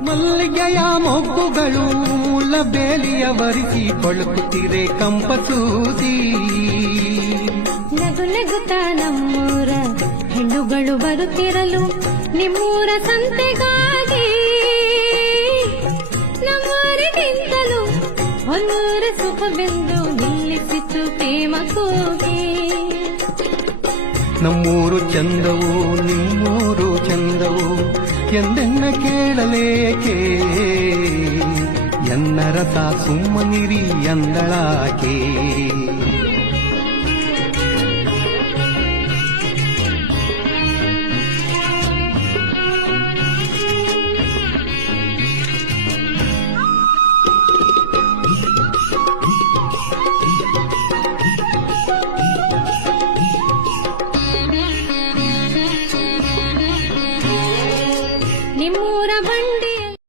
ಮಲ್ಲಿಗೆಯ ಮೊಗ್ಗುಗಳು ಮುಳ್ಳ ಬೇಲಿಯ ವರಿಸಿ ಕೊಳುಕುತ್ತಿರೆ ಕಂಪಸೂದಿ. ನಗು ನಗುತ್ತಾ ನಮ್ಮೂರ ಹೆಣ್ಣುಗಳು ಬರುತ್ತಿರಲು ನಿಮ್ಮೂರ ಸಂತೆಗಾಗಿ. ನಮ್ಮೂರಿಗಿಂತಲೂ ಹೊನ್ನೂರ ಸುಖವೆಂದು ನಿಲ್ಲಿಸಿತು ಪ್ರೇಮ ಕೂಗಿ. ನಮ್ಮೂರು ಚಂದವು ನಿಮ್ಮೂರು ಚಂದವು ಎಂದೆನ್ನ ಕೇಳಲೇಕೆ, ಎನ್ನ ರಥ ಸುಮ್ಮನಿರಿ ಎಂದಳಾಕೆ.